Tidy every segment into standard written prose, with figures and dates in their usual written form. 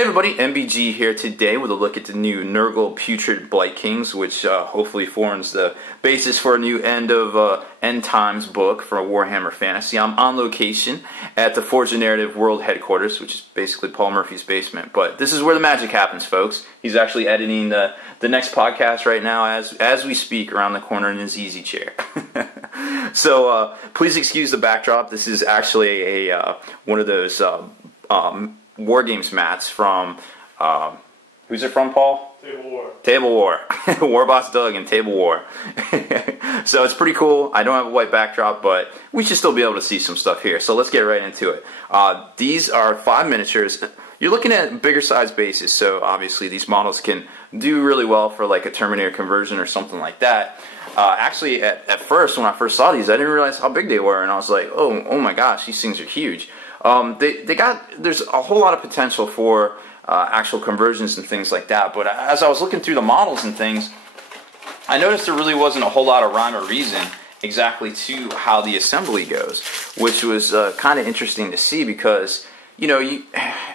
Hey everybody, MBG here today with a look at the new Nurgle Putrid Blightkings, which hopefully forms the basis for a new end times book for Warhammer Fantasy. I'm on location at the Forge and Narrative World Headquarters, which is basically Paul Murphy's basement. But this is where the magic happens, folks. He's actually editing the next podcast right now as we speak around the corner in his easy chair. So please excuse the backdrop. This is actually one of those War Games mats from, who's it from, Paul? Table War. Table War. War Boss Doug and Table War. So it's pretty cool. I don't have a white backdrop, but we should still be able to see some stuff here. So let's get right into it. These are 5 miniatures. You're looking at bigger size bases, so obviously these models can do really well for like a Terminator conversion or something like that. Actually, at first, when I first saw these, I didn't realize how big they were, and I was like, oh my gosh, these things are huge. There's a whole lot of potential for actual conversions and things like that, but as I was looking through the models and things, I noticed there really wasn't a whole lot of rhyme or reason exactly to how the assembly goes, which was kind of interesting to see because, you know,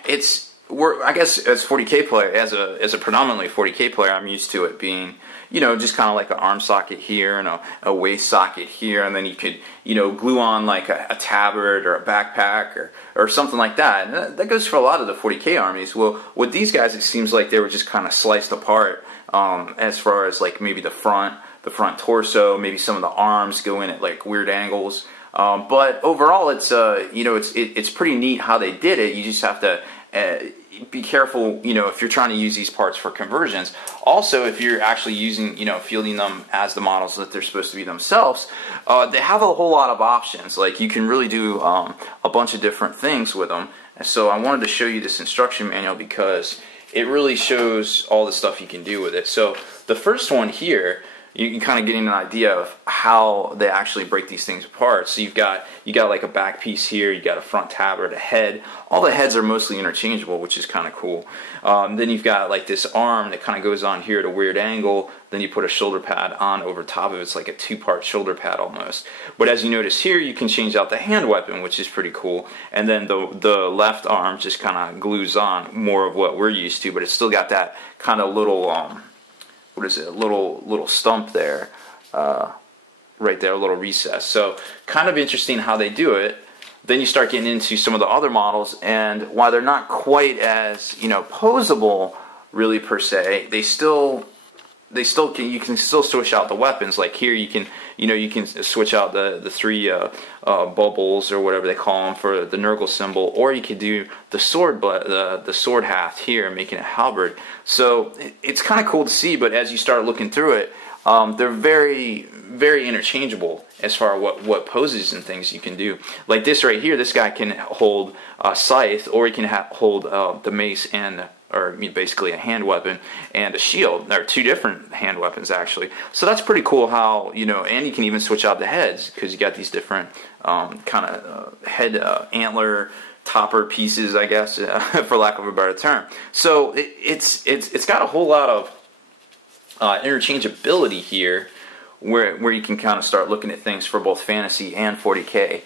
I guess as 40K player, as a predominantly 40K player, I'm used to it being, you know, just kind of like an arm socket here and a waist socket here, and then you could, you know, glue on like a tabard or a backpack or something like that. And that goes for a lot of the 40K armies. Well, with these guys, it seems like they were just kind of sliced apart as far as like maybe the front torso, maybe some of the arms go in at like weird angles. But overall, it's you know, it's pretty neat how they did it. You just have to be careful, you know, if you're trying to use these parts for conversions. Also, if you're actually using, you know, fielding them as the models that they're supposed to be themselves, they have a whole lot of options. Like, you can really do a bunch of different things with them. And so I wanted to show you this instruction manual because it really shows all the stuff you can do with it. So the first one here, you can kind of get an idea of how they actually break these things apart. So you got like a back piece here, you got a front tabard, a head. All the heads are mostly interchangeable, which is kind of cool. Then you've got like this arm that kind of goes on here at a weird angle. Then you put a shoulder pad on over top of it. It's like a 2-part shoulder pad almost. But as you notice here, you can change out the hand weapon, which is pretty cool. And then the left arm just kind of glues on, more of what we're used to, but it's still got that kind of little what is it, a little stump there, right there, a little recess. So kind of interesting how they do it. Then you start getting into some of the other models, and while they're not quite as, you know, posable really per se, you can still switch out the weapons. Like here, you can switch out the 3 bubbles or whatever they call them for the Nurgle symbol, or you could do the sword, the sword haft here, making it halberd. So it's kind of cool to see. But as you start looking through it, they're very, very interchangeable as far as what poses and things you can do. Like this right here, this guy can hold a scythe, or he can hold the mace or basically a hand weapon and a shield. There are 2 different hand weapons actually. So that's pretty cool how, you know, and you can even switch out the heads because you got these different kind of head antler topper pieces, I guess, for lack of a better term. So it's got a whole lot of interchangeability here where you can kind of start looking at things for both fantasy and 40K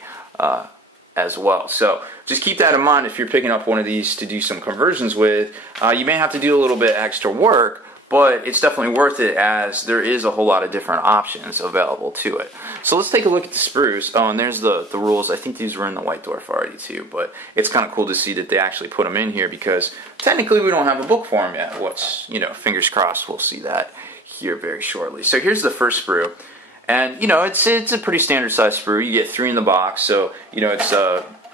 as well. So just keep that in mind if you're picking up one of these to do some conversions with. You may have to do a little bit extra work, but it's definitely worth it as there is a whole lot of different options available to it. So let's take a look at the sprues. Oh, and there's the rules. I think these were in the White Dwarf already too, but it's kind of cool to see that they actually put them in here because technically we don't have a book for them yet. What's, you know, fingers crossed we'll see that here very shortly. So here's the first sprue. And, you know, it's a pretty standard size sprue. You get 3 in the box, so, you know, it's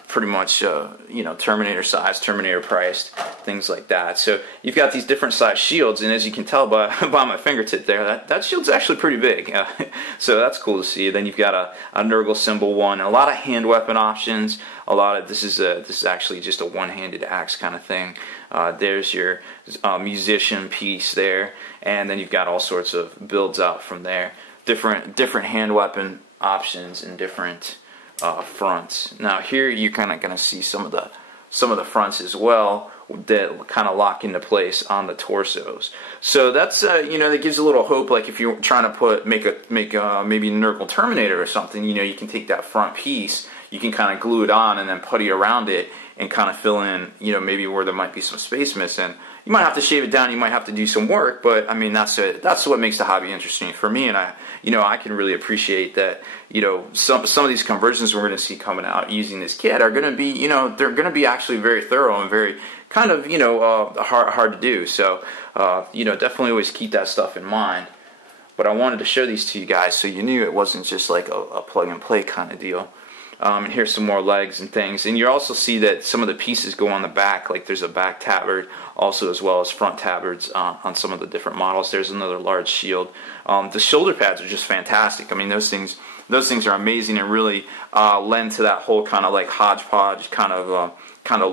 pretty much, you know, Terminator size, Terminator priced, things like that. So you've got these different size shields, and as you can tell by my fingertip there, that shield's actually pretty big. So that's cool to see. Then you've got a Nurgle symbol one, a lot of hand weapon options. This is actually just a one-handed axe kind of thing. There's your musician piece there, and then you've got all sorts of builds out from there. Different hand weapon options and different fronts. Now here you're kind of going to see some of the fronts as well that kind of lock into place on the torsos. So that's you know, that gives a little hope. Like if you're trying to make maybe a Nurgle Terminator or something, you know, you can take that front piece, you can kind of glue it on and then putty around it, and kind of fill in, maybe where there might be some space missing. You might have to shave it down, you might have to do some work, but I mean, that's what makes the hobby interesting for me, and I can really appreciate that, some of these conversions we're going to see coming out using this kit are going to be, they're going to be actually very thorough and very kind of, hard to do. So, definitely always keep that stuff in mind. But I wanted to show these to you guys so you knew it wasn't just like a plug and play kind of deal. And here's some more legs and things. And you also see that some of the pieces go on the back, like there's a back tabard also, as well as front tabards on some of the different models. There's another large shield. The shoulder pads are just fantastic. I mean, those things are amazing and really lend to that whole kind of like hodgepodge kind of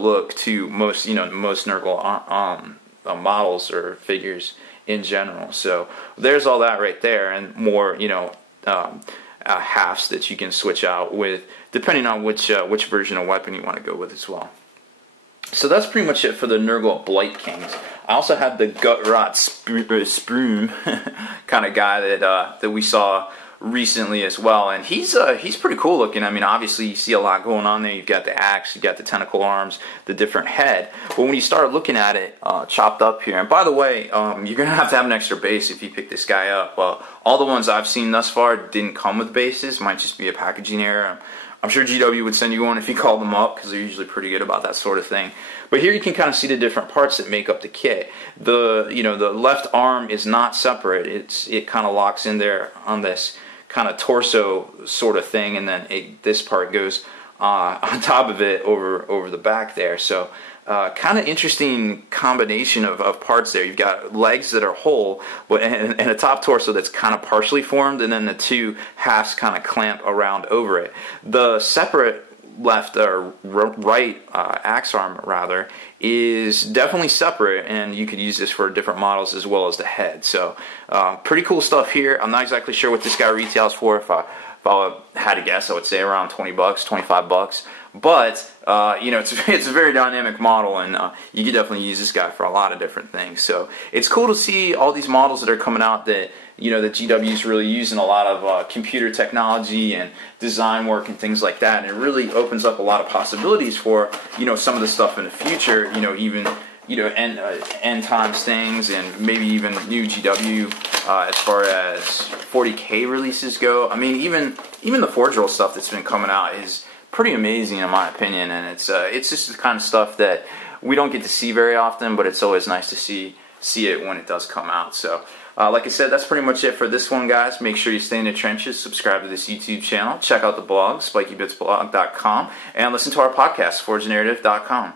look to most Nurgle models or figures in general. So there's all that right there, and more halves that you can switch out with depending on which version of weapon you want to go with as well. So that's pretty much it for the Nurgle Blightkings. I also have the Gutrot Spume kind of guy that we saw recently as well, and he's pretty cool looking. I mean, obviously you see a lot going on there. You've got the axe, you've got the tentacle arms, the different head, but when you start looking at it chopped up here, and by the way, you're gonna have to have an extra base if you pick this guy up. All the ones I've seen thus far didn't come with bases. Might just be a packaging error. I'm sure GW would send you one if you call them up, because they're usually pretty good about that sort of thing. But here you can kind of see the different parts that make up the kit. The left arm is not separate. It kind of locks in there on this kind of torso sort of thing, and then this part goes on top of it over the back there. So kind of interesting combination of parts there. You've got legs that are whole, and a top torso that's kind of partially formed, and then the two halves kind of clamp around over it. The separate left or right axe arm rather is definitely separate, and you could use this for different models as well as the head. So pretty cool stuff here. I'm not exactly sure what this guy retails for. If I had to guess, I would say around $20, $25. But it's a very dynamic model, and you can definitely use this guy for a lot of different things. So it's cool to see all these models that are coming out that that GW is really using a lot of computer technology and design work and things like that, and it really opens up a lot of possibilities for some of the stuff in the future. Even end times things, and maybe even new GW as far as 40K releases go. I mean, even the Forge Roll stuff that's been coming out is pretty amazing in my opinion, and it's just the kind of stuff that we don't get to see very often, but it's always nice to see it when it does come out. So like I said, that's pretty much it for this one, guys. Make sure you stay in the trenches, subscribe to this YouTube channel, check out the blog, spikybitsblog.com, and listen to our podcast, forgenarrative.com.